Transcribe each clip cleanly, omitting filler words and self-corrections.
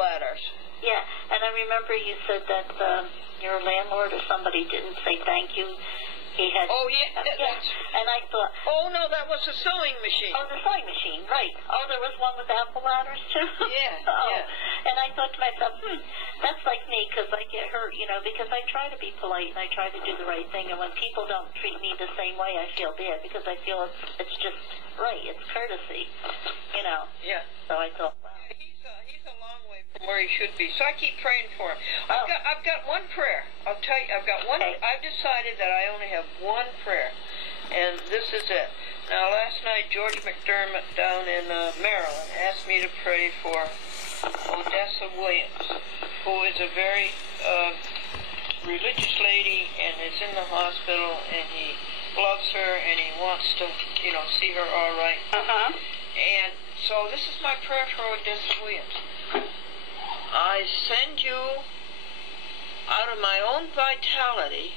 ladders. Yeah, and I remember you said that your landlord or somebody didn't say thank you. He had. Oh, yeah. And I thought. Oh, no, that was a sewing machine. Oh, the sewing machine, right. Oh, there was one with apple ladders, too? Yeah, yeah. And I thought to myself, that's like me, because I get hurt, because I try to be polite and I try to do the right thing, and when people don't treat me the same way, I feel bad, because I feel it's just right. It's courtesy, Yeah. So I thought, wow. He's a long way from where he should be, so I keep praying for him. I've got one prayer. I'll tell you, I've got one. Okay. I've decided that I only have one prayer, and this is it. Now, last night, George McDermott down in Maryland asked me to pray for Odessa Williams, who is a very religious lady and is in the hospital, and he loves her and he wants to, see her all right. Uh-huh. And so this is my prayer for Odessa Williams. I send you out of my own vitality.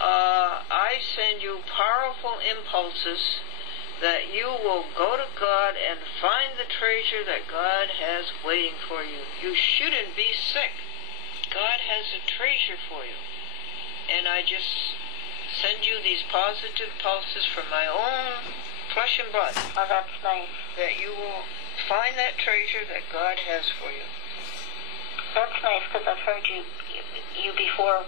I send you powerful impulses that you will go to God and find the treasure that God has waiting for you. You shouldn't be sick. God has a treasure for you. And I just send you these positive pulses from my own flesh and blood. Oh, that's nice. That you will find that treasure that God has for you. That's nice, because I've heard you before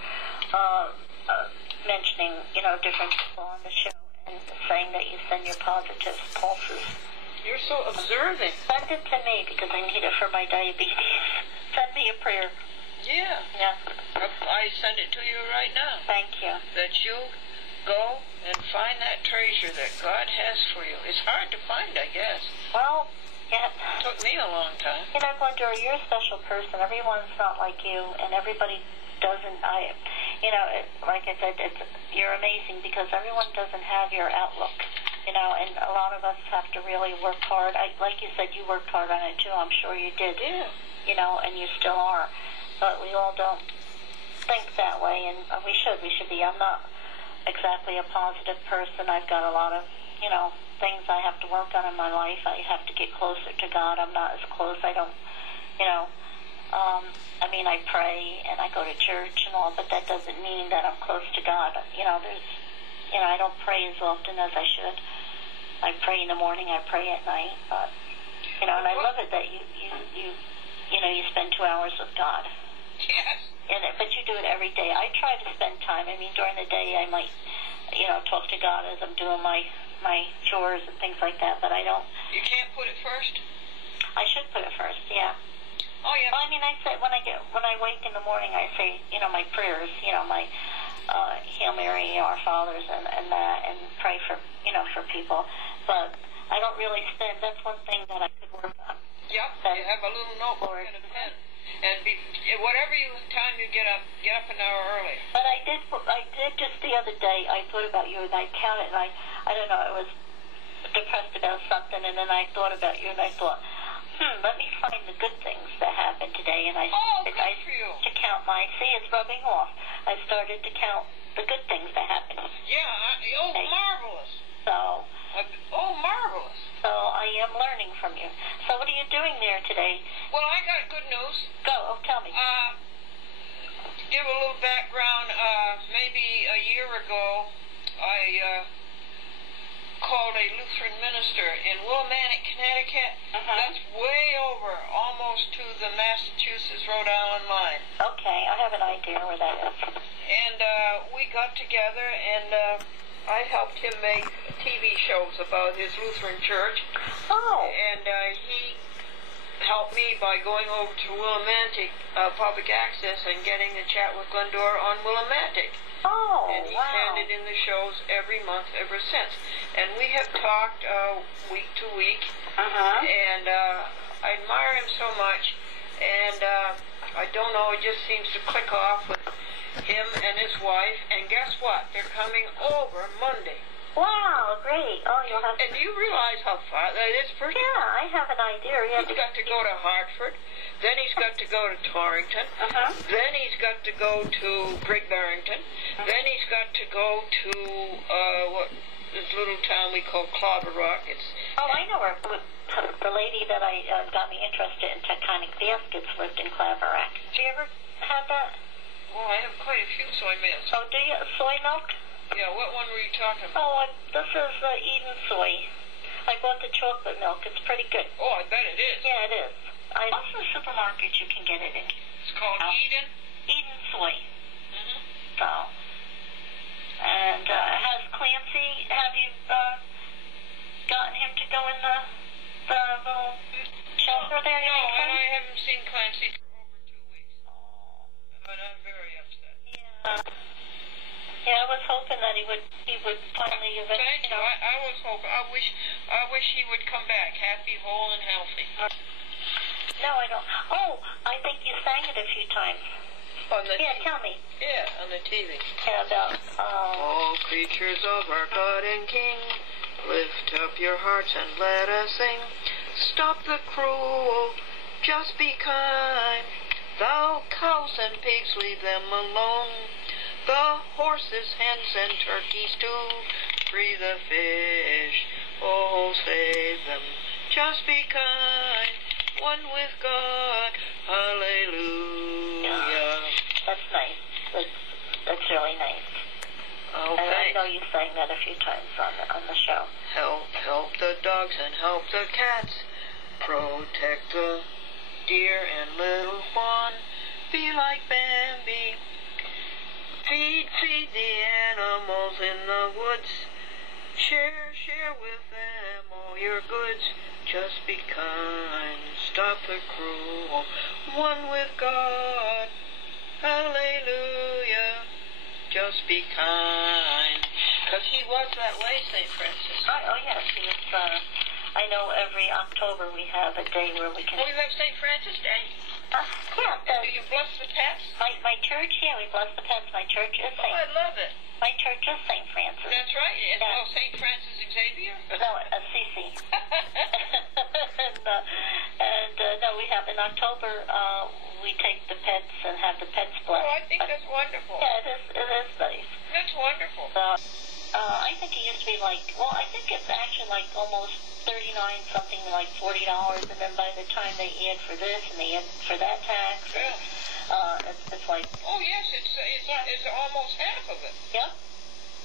mentioning, different people on the show and saying that you send your positive pulses. You're so observant. Send it to me, because I need it for my diabetes. Send me a prayer. Yeah. Yeah. I send it to you right now. Thank you. That you go and find that treasure that God has for you. It's hard to find, I guess. Well, yeah. It took me a long time. Glendora, you're a special person. Everyone's not like you, and everybody doesn't. Like I said, you're amazing, because everyone doesn't have your outlook. And a lot of us have to really work hard. Like you said, you worked hard on it too. I'm sure you did. Yeah. And you still are. But we all don't think that way, and we should. We should be. I'm not exactly a positive person. I've got a lot of, things I have to work on in my life. I have to get closer to God. I'm not as close. I don't, I pray and I go to church and all, but that doesn't mean that I'm close to God. I don't pray as often as I should. I pray in the morning. I pray at night. But, and I love it that you spend 2 hours with God. Yes. But you do it every day. I try to spend time. During the day I might, talk to God as I'm doing my chores and things like that, but I don't. You can't put it first? I should put it first, yeah. Oh, yeah. Well, I say when I wake in the morning, I say, my prayers, my Hail Mary, Our Fathers, and that, and pray for, for people. But I don't really spend. That's one thing that I could work on. Yep. You have a little notebook and a pen. And whatever time you get up an hour early. But I did just the other day, I thought about you, and I counted, and I don't know, I was depressed about something, and then I thought about you, and I thought, let me find the good things that happened today, and I good for you. To count it's rubbing off. I started to count the good things that happened. Yeah, marvelous. So. Marvelous. So I am learning from you. So what are you doing there today? Well, I got good news. Go, tell me. To give a little background, maybe a year ago, I called a Lutheran minister in Willimantic, Connecticut. That's way over, almost to the Massachusetts-Rhode Island line. Okay, I have an idea where that is. And we got together, and I helped him make TV shows about his Lutheran church. Oh. And he helped me by going over to Willimantic Public Access and getting a chat with Glendora on Willimantic. Oh, and he's handed in the shows every month ever since. And we have talked week to week. And I admire him so much. And I don't know, it just seems to click off with him and his wife. And guess what? They're coming over Monday. Wow, great. Oh, you'll have to... And do you realize how far that is? First yeah, I have an idea. Yeah, he's got to go to Hartford. Then he's got to go to Torrington. Then he's got to go to Great Barrington. Then he's got to go to this little town we call Clobber Rock. It's Oh, I know her. The lady that I got me interested in tectonic baskets lived in Claverack. Did you ever have that? well, I have quite a few soy milks. Oh, do you? Soy milk? Yeah, what one were you talking about? Oh, this is Eden soy. I bought the chocolate milk. It's pretty good. Oh, I bet it is. Yeah, it is. Most of the supermarkets you can get it in. It's called Eden. Eden soy. Mm-hmm. So, and has Clancy? Have you gotten him to go in the little shelter there? No, and I haven't seen Clancy for over 2 weeks. But I'm very upset. Yeah. Yeah, I was hoping that he would finally Thank you. I was hoping. I wish he would come back happy, whole, and healthy. No, I don't. Oh, I think you sang it a few times. On the Yeah, tell me. Yeah, on the TV. Yeah, about all creatures of our God and King, lift up your hearts and let us sing. Stop the cruel, just be kind. Thou cows and pigs, leave them alone. The horses, hens, and turkeys too. Free the fish, oh, save them. Just be kind, one with God. Hallelujah. That's nice. That's really nice. Oh, I know you sang that a few times on the show. Help the dogs and help the cats. Protect the deer and little fawn. Be like Bambi. Feed the animals in the woods. Share with them all your goods. Just be kind. Stop the cruel. One with God. Hallelujah. Just be kind. Because he was that way, St. Francis. Oh yes, he was. I know every October we have a day where we can. Oh, you have St. Francis Day? Yeah. Do you bless the pets? My church, yeah, we bless the pets. My church is St. Oh, I love it. My church is St. Francis. That's right. And Yeah. oh, St. Francis Xavier? No, Assisi. and no, we have in October. We take the pets and have the pets blessed. Oh, I think that's wonderful. Yeah, it is nice. That's wonderful. I think it used to be like, well, I think it's actually like almost 39 something, like $40, and then by the time they add for this and they add for that tax, Yeah. it's like. Oh yes, it's almost half of it. Yeah.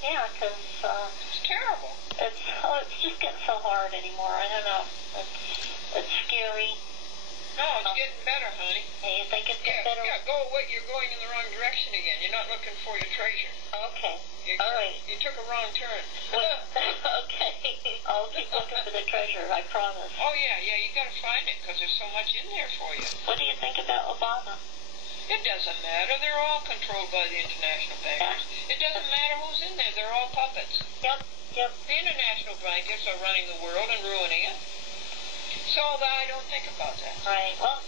Yeah, because It's terrible. it's just getting so hard anymore. I don't know. It's scary. No, it's getting better, honey. Hey, you think it's getting better? Yeah, go away. You're going in the wrong direction again. You're not looking for your treasure. Okay. All right. You took a wrong turn. Okay. I'll keep looking for the treasure, I promise. Oh, yeah, you got to find it because there's so much in there for you. What do you think about Obama? It doesn't matter. They're all controlled by the international bankers. Yeah. It doesn't matter who's in there. They're all puppets. Yep. The international bankers are running the world and ruining it. So I don't think about that. Right. Well,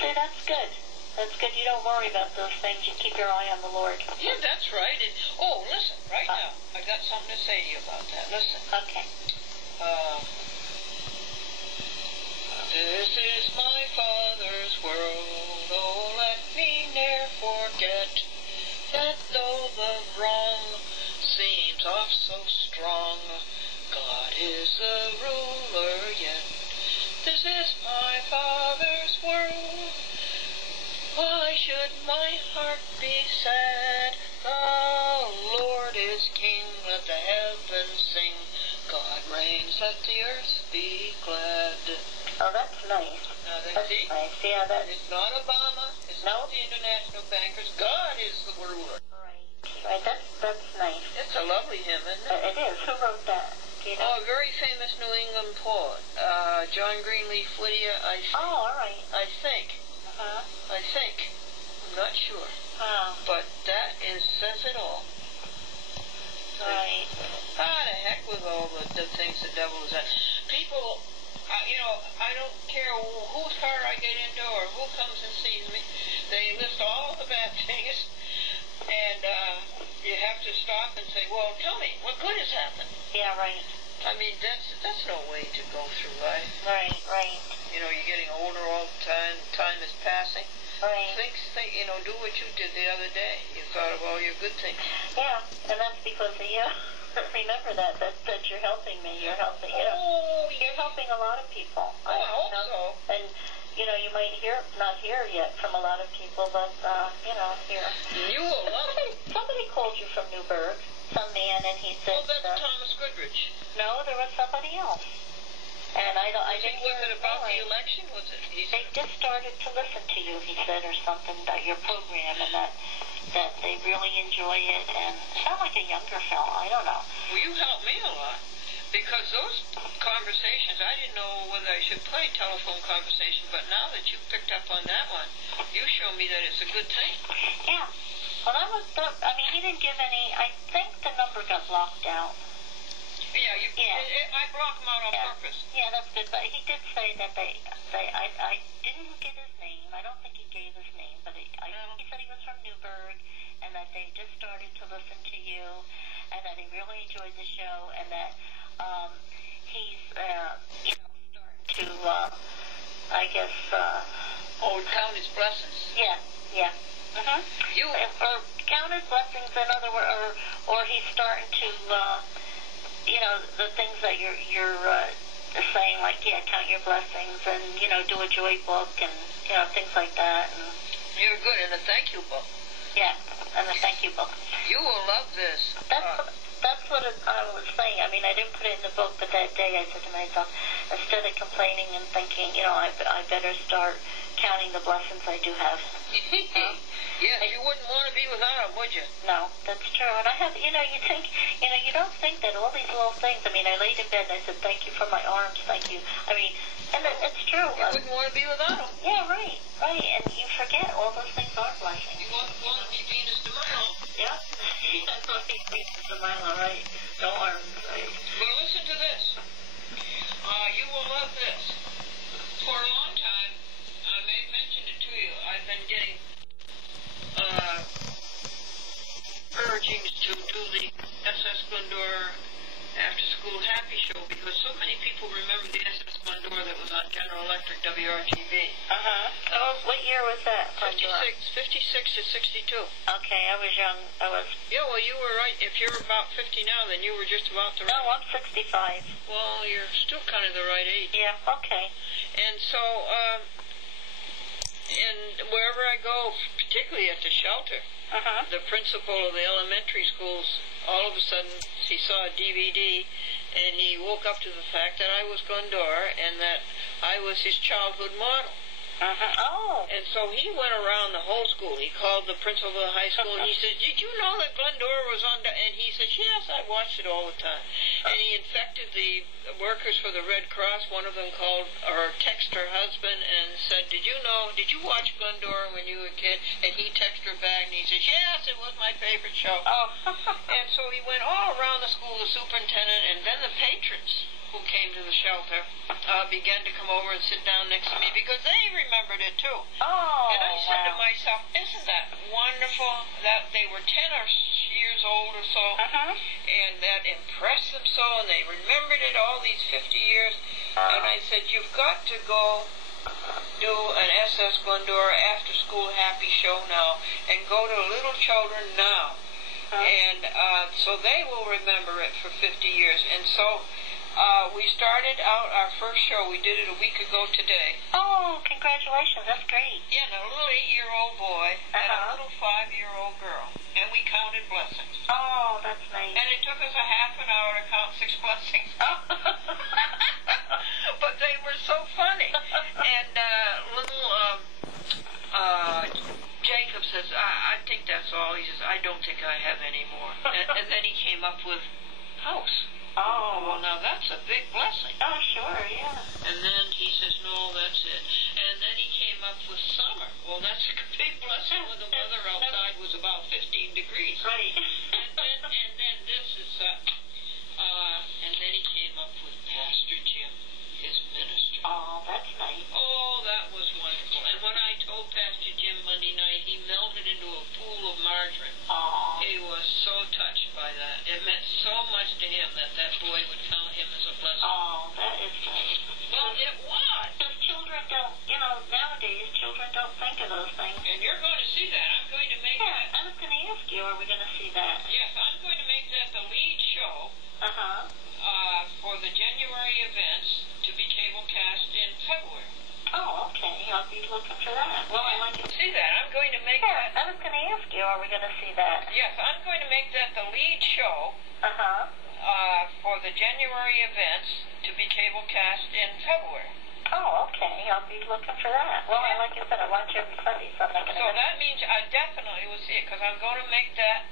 see, that's good. That's good. You don't worry about those things. You keep your eye on the Lord. Yeah, that's right. Oh, listen, right now, I got something to say to you about that. Listen. Okay. This is my Father's world. Oh, let me ne'er forget that though the wrong seems oft so strong, God is the ruler yet. This is my Father's world. Why should my heart be sad? The Lord is King. Let the heavens sing. God reigns. Let the earth be glad. Oh, that's nice. Now, That's see? nice. Yeah, that's It's not Obama. It's not the international bankers. God is the ruler. right. Right. That's nice. It's a lovely hymn, isn't it? It is. Who wrote that? Do you know? Oh, a very famous New England poet. John Greenleaf Whittier, Oh, all right. I think. Uh-huh. I'm not sure. Oh, But that says it all. right. The heck with all the things the devil is at. People, I don't care whose car I get into or who comes and sees me. They list all the bad things, and you have to stop and say, well, tell me, what good has happened? Yeah, right. I mean, that's no way to go through life. Right. You're getting older all the time. Time is passing. Right. Think, do what you did the other day. You thought of all your good things. Yeah, and that's because of you. Remember that helping me. You're helping, you're helping a lot of people. I hope so. And, you might not hear yet from a lot of people, but, here. You will love it. Somebody called you from Newburgh, some man, and he said... Oh, that's Thomas Goodrich. No, there was somebody else. And I didn't hear Was it about the election? Was it? They just started to listen to you, he said, or something, about your program, and that they really enjoy it, and it sounded like a younger fella. I don't know. Well, you helped me a lot. Because those conversations, I didn't know whether I should play telephone conversation, but now that you picked up on that one, you show me that it's a good thing. Yeah. Well, he didn't give any, I think the number got blocked out. Yeah, I blocked him out on purpose. Yeah, that's good, but he did say that I didn't get his name. I don't think he gave his name, but he said he was from Newburgh, and that they just started to listen to you, and that he really enjoyed the show, and that he's, starting to, I guess, count his blessings. Yeah. Mm-hmm. Or count his blessings, in other words, or he's starting to, the things that you're saying, like, count your blessings, and, do a joy book, and, things like that. And you're good, and a thank you book. Yeah, and a thank you book. You will love this. That's what I was saying. I mean, I didn't put it in the book, but that day I said to myself, instead of complaining and thinking, I better start counting the blessings I do have. Yes, you wouldn't want to be without them, would you? No, that's true. And I have, you think, you don't think that all these little things, I mean, I laid in bed and I said, thank you for my arms, thank you. I mean, and it's true. You wouldn't want to be without them. Yeah, right. And you forget all those things are blessings. You want to be Venus de Milo. Yeah. That's what he Venus de Milo, right? No arms, right? Well, listen to this. You will love this. For a long time, I may have mentioned it to you, I've been getting urgings to do the SS Glendora After School Happy Show because so many people remember the SS Glendora that was on General Electric WRGV. Oh, what year was that? 56 to 62. Okay, I was young. Yeah, well, you were right. If you're about 50 now, then you were just about the right. No, I'm 65. Well, you're still kind of the right age. Yeah, okay. And so, and wherever I go, particularly at the shelter, the principal of the elementary schools, all of a sudden, he saw a DVD, and he woke up to the fact that I was Glendora, and that I was his childhood model. Oh. And so he went around the whole school. He called the principal of the high school, and he said, did you know that Glendora was on... And he said, yes, I watched it all the time. And he infected the workers for the Red Cross. One of them called or texted her husband and said, did you watch Glendora when you were a kid? And he texted her back, and he said, yes, it was my favorite show. Oh. And so he went all around the school, the superintendent, and then the patrons who came to the shelter began to come over and sit down next to me because they remembered it too. Oh, and I said to myself, isn't that wonderful that they were 10 years old or so, and that impressed them so, and they remembered it all these 50 years. And I said, you've got to go do an SS Glendora After School Happy Show now, and go to little children now. And so they will remember it for 50 years. And so we started out our first show. We did it a week ago today. Oh, congratulations. That's great. Yeah, and a little 8-year-old boy and a little 5-year-old girl. And we counted blessings. Oh, that's nice. And it took us a half an hour to count 6 blessings. But they were so funny. And little Jacob says, I think that's all. He says, I don't think I have any more. And then he came up with house. Oh, well, now that's a big blessing. Oh, sure, yeah. And then he says, no, that's it. And then he came up with summer. Well, that's a big blessing when the weather outside was about 15 degrees. Right. And then this is, and then he came up with Pastor Jim, his ministry. Oh, that's nice. Oh, that was wonderful. And when I told Pastor Jim Monday night, he melted into a pool of margarine. Oh. He was so touched by that. It meant so much to him that boy would count him as a blessing. Oh, that is nice. Well, it was. Because children don't, nowadays, children don't think of those things. And you're going to see that. I'm going to make that. I was going to ask you, are we going to see that? Yes, I'm going to make that the lead show. looking for that. Well, I like it. See that? I'm going to make Yeah, that. I was going to ask you, are we going to see that? Yes, I'm going to make that the lead show Uh-huh. for the January events to be cable cast in February. Oh, okay. I'll be looking for that. Well, like I said, I watch every Sunday, so I'm not going to... So that means I definitely will see it, because I'm going to make that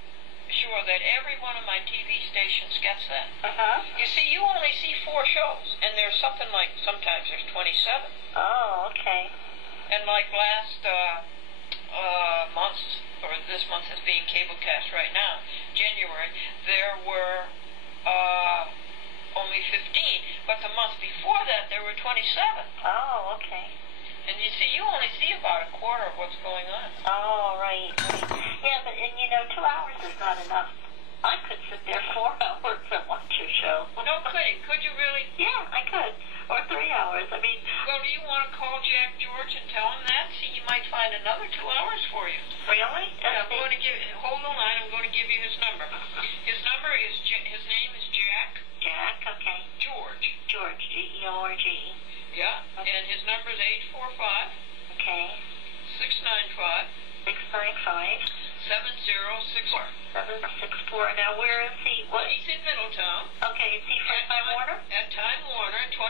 sure that every one of my TV stations gets that. Uh-huh. You see, you only see 4 shows, and there's something like, sometimes there's 27. Oh, okay. And like last month, or this month is being cable cast right now, January, there were only 15, but the month before that there were 27. Oh, okay. And you see, you only see about a quarter of what's going on. Oh, right. Yeah, but, and you know, 2 hours is not enough. I could sit there 4 hours and watch your show. No kidding. Could you really? Yeah, I could. Or 3 hours. I mean... Well, do you want to call Jack George and tell him that? See, he might find another 2 hours for you. Really? Yeah, I'm going to give... Hold the line. I'm going to give you his number. His number is... His name is Jack. Jack, okay. George. George, George. Yeah, and his number is 845... Okay. 695... 695... 7064. 764. Now, where is he? Well, he's in Middletown. Okay, is he from Time Warner? At Time Warner, 27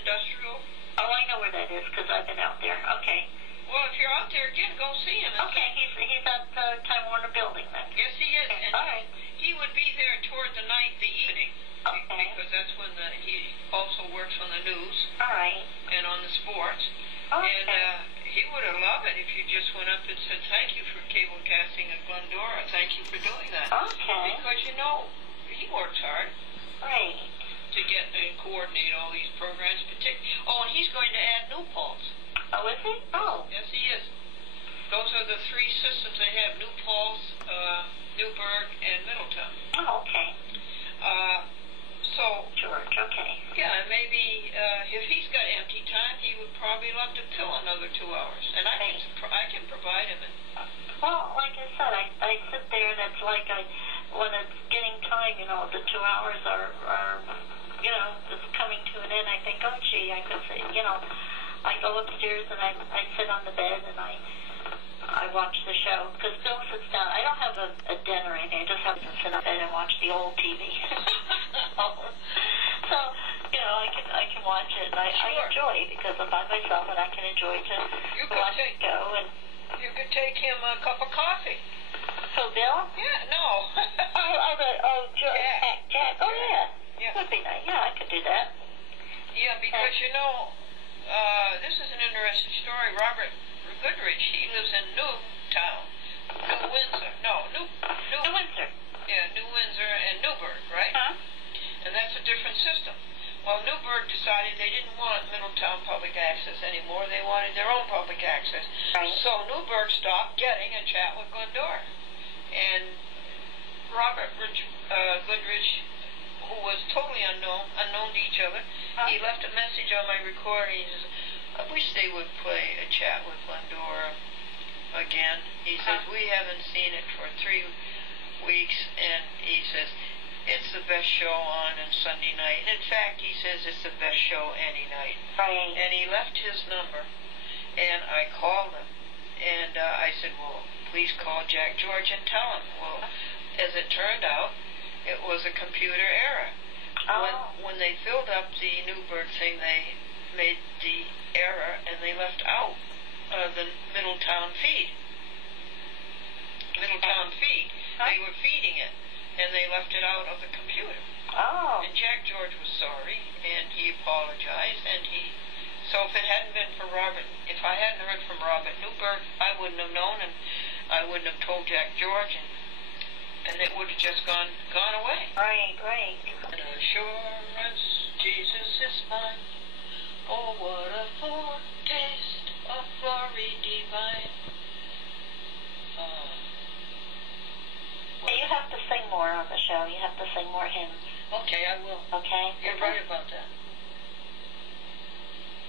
Industrial. Oh, I know where that is, because I've been out there. Okay. Well, if you're out there again, go see him. Okay, he's at the Time Warner building then. Yes, he is. Okay. And all right. he would be there toward the night, the evening. Okay. Because that's when he also works on the news. All right. And on the sports. Okay. And he would have loved it if you just went up and said, thank you for cable casting at Glendora. Thank you for doing that. Okay. Because, you know, he works hard. Right. To get and coordinate all these programs. Oh, and he's going to add new Paltz. Oh, is he? Oh. Yes, he is. Those are the 3 systems they have, New Paltz, Newburgh, and Middletown. Oh, okay. So... George, okay. Yeah, maybe if he's got empty time, he would probably love to fill another 2 hours. And I can provide him it. Well, like I said, I sit there and it's like when it's getting time, you know, the 2 hours are you know, it's coming to an end. I think, oh, gee, I could say, you know, I go upstairs and I sit on the bed and I watch the show. Because Bill sits down. I don't have a den or anything. I just have to sit on bed and watch the old TV. So, you know, I can watch it. And I enjoy because I'm by myself and I can enjoy to watch it go. And you could take him a cup of coffee. So, Bill? Yeah, no. Jack. Oh, yeah. Yeah. Would be nice. Yeah, I could do that. Yeah, because, you know, this is an interesting story. Robert Goodrich, he lives in Newtown. New Windsor. No, New Windsor. Yeah, New Windsor and Newburgh, right? Huh? And that's a different system. Well, Newburgh decided they didn't want Middletown public access anymore. They wanted their own public access. Right. So Newburgh stopped getting a chat with Glendora. And Robert Goodrich, who was totally unknown to each other, he left a message on my recording. He says, I wish they would play a chat with Glendora again. He says, we haven't seen it for 3 weeks, and he says, it's the best show on Sunday night. And in fact, he says it's the best show any night. Right. And he left his number, and I called him, and I said, well, please call Jack George and tell him. Well, as it turned out, it was a computer error. Oh. When they filled up the Newburgh thing, they made the error, and they left out the Middletown feed. They were feeding it, and they left it out of the computer. Oh. And Jack George was sorry, and he apologized, and so if it hadn't been for Robert, if I hadn't heard from Robert Newburgh, I wouldn't have known, and I wouldn't have told Jack George, and it would have just gone away. Right. An assurance, Jesus is mine. Oh, what a foretaste of glory divine. You have to sing more on the show. You have to sing more hymns. Okay, I will. Okay? You're right about that.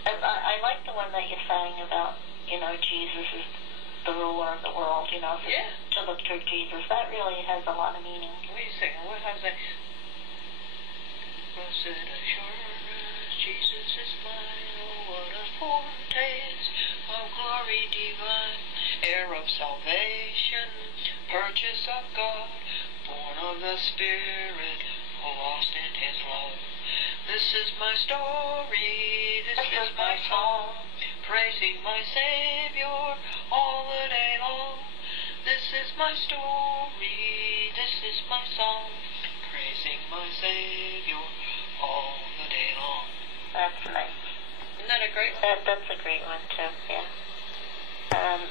I like the one that you sang about, you know, Jesus is the ruler of the world, you know, to look toward Jesus. That really has a lot of meaning. Wait a second. What has that? Blessed assurance, Jesus is mine. Oh, what a foretaste of glory. glory divine, heir of salvation, purchase of God, born of the Spirit, lost in His love. This is my story, this is my song, praising my Savior all the day long. This is my story, this is my song, praising my Savior all the day long. That's nice. Isn't that a great one? That's a great one, too, yeah. And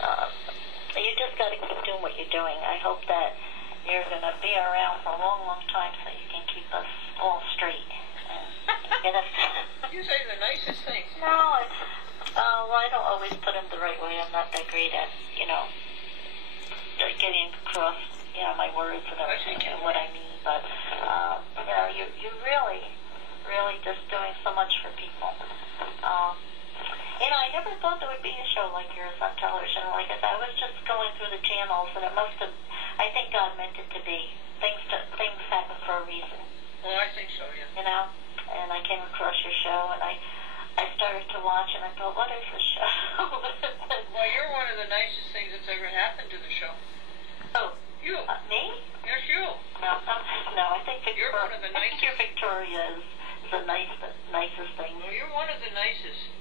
you just got to keep doing what you're doing. I hope that you're going to be around for a long, long time so you can keep us all straight. Get us You say the nicest things. No, it's, well, I don't always put them the right way. I'm not that great at, getting across, my words and everything and what I mean. But, you really just doing so much for people. I never thought there would be a show like yours on television. Like I said, I was just going through the channels, and it must have, I think God meant it to be. Things happen for a reason. Well, I think so, yeah. And I came across your show, and I started to watch, and I thought, what is this show? Well, you're one of the nicest things that's ever happened to the show. Oh. You. Me? Yes, you. No, I think Victoria. You're one of the nicest. I think your Victoria is the nicest thing. Well, you're one of the nicest.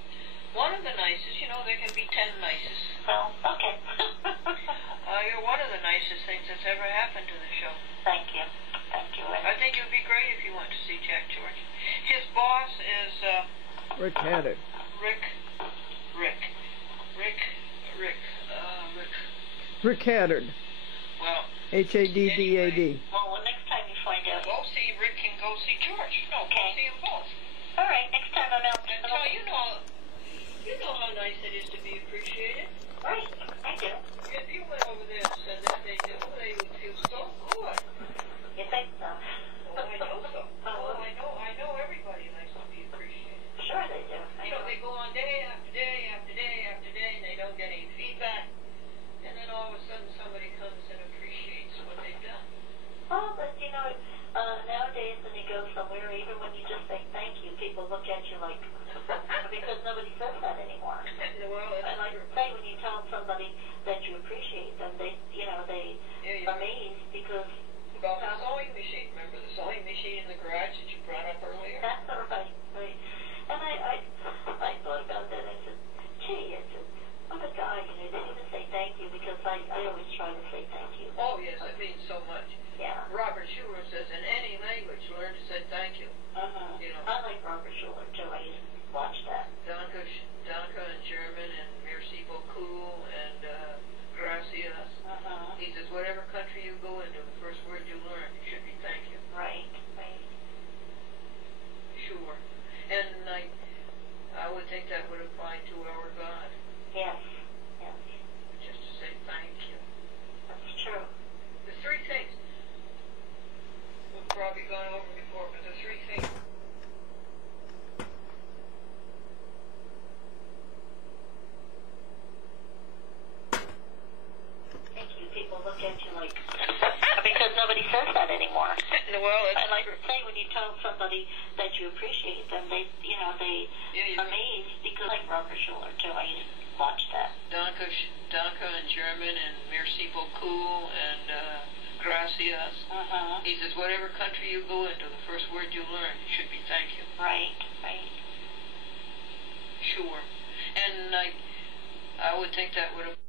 One of the nicest. There can be 10 nicest. Well, okay. You're one of the nicest things that's ever happened to the show. Thank you. I think it would be great if you went to see Jack George. His boss is Rick Haddad. Rick Haddad. Well, Haddad. Well, next time you find out. go see Rick and go see George. No, Okay. go see them both. All right, next time I'm out. And tell you know how nice it is to be appreciated. Right, I do. If you went over there and said that they do, they would feel so good. You think so? Oh, I know so. Oh, I know everybody likes to be appreciated. Sure they do. They go on day after day after day after day, and they don't get any feedback. And then all of a sudden somebody comes and appreciates what they've done. Oh, but nowadays when you go somewhere, even when you just say thank you, people look at you like, because nobody says that anymore. Well, And like I say, when you tell somebody that you appreciate them, they amazed because. About the sewing machine. Remember the sewing machine in the garage that you brought up earlier? That's right. And I thought about that. I said, gee, what a guy, he didn't even say thank you because I always try to say thank you. Oh, yes, it means so much. Yeah. Robert Schuller says, in any language, learn to say thank you. I like Robert Schuller, too. I used to watch that. Danke in German, and merci beaucoup, and gracias. He says, whatever country you go into, the first word you learn should be thank you. Right. Sure. And I would think that would apply to our God. Yes. Just to say thank you. That's true. The three things. We've probably gone over before, but the three things. Thank you. People look at you like, because nobody says that anymore. Well, I like to say when you tell somebody that you appreciate them, they amazed because like Robert Schuller too. I used to watch that. Danke in German, and merci beaucoup, and gracias. He says, whatever country you go into, the first word you learn should be thank you. Right. Sure. And I would think that would have